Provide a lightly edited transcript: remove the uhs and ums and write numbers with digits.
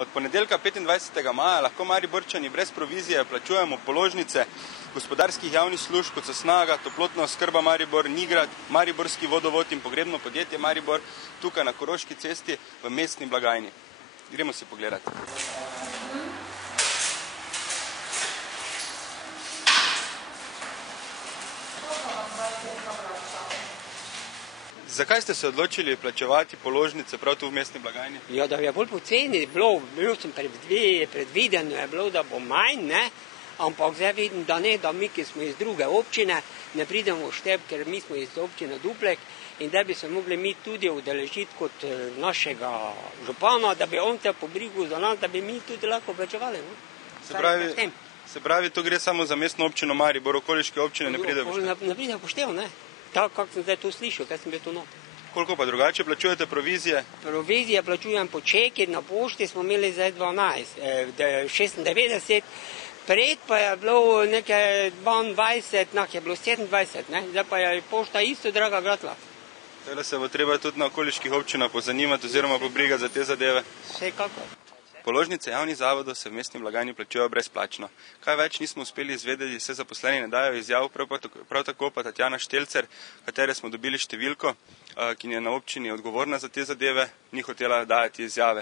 Od ponedeljka 25. maja lahko Mariborčani brez provizije plačujemo položnice gospodarskih javnih služb, kot so Snaga, Toplotna oskrba Maribor, Nigrad, Mariborski vodovod in pogrebno podjetje Maribor, tukaj na Koroški cesti v mestni blagajni. Gremo si pogledati. Zakaj ste se odločili plačevati položnice prav tu v mestni blagajni? Ja, da je bolj poceni bilo sem predvideno je bilo, da bo manj, ne? Ampak zdaj vidim, da ne, da mi, ki smo iz druge občine, ne pridemo v štep, ker mi smo iz občine Duplek in da bi se mogli mi tudi udeležiti kot našega župana, da bi on te pobrigal za nas, da bi mi tudi lahko plačevali. No? Se pravi, to gre samo za mestno občino Maribor, okoliške občine ne pride v poštev? Ne pride v poštev, ne. Tako, kako sem zdaj to slišal, kaj sem bil to not. Koliko pa drugače plačujete provizije? Provizije plačujem po čeki, na pošti smo imeli zdaj 96, pred pa je bilo nekaj 22, je bilo 27, ne? Zdaj pa je pošta isto draga gratla. Tele se bo treba tudi na okoliških občinah pozanimati oziroma pobrigati za te zadeve. Vsekakor. Položnice javnih zavodov se v mestni blagajni plačujejo brezplačno. Kaj več nismo uspeli izvedeti, se zaposleni ne dajo izjav, prav tako pa Tatjana Štelcer, katere smo dobili številko, ki je na občini odgovorna za te zadeve, ni hotela dajati izjave.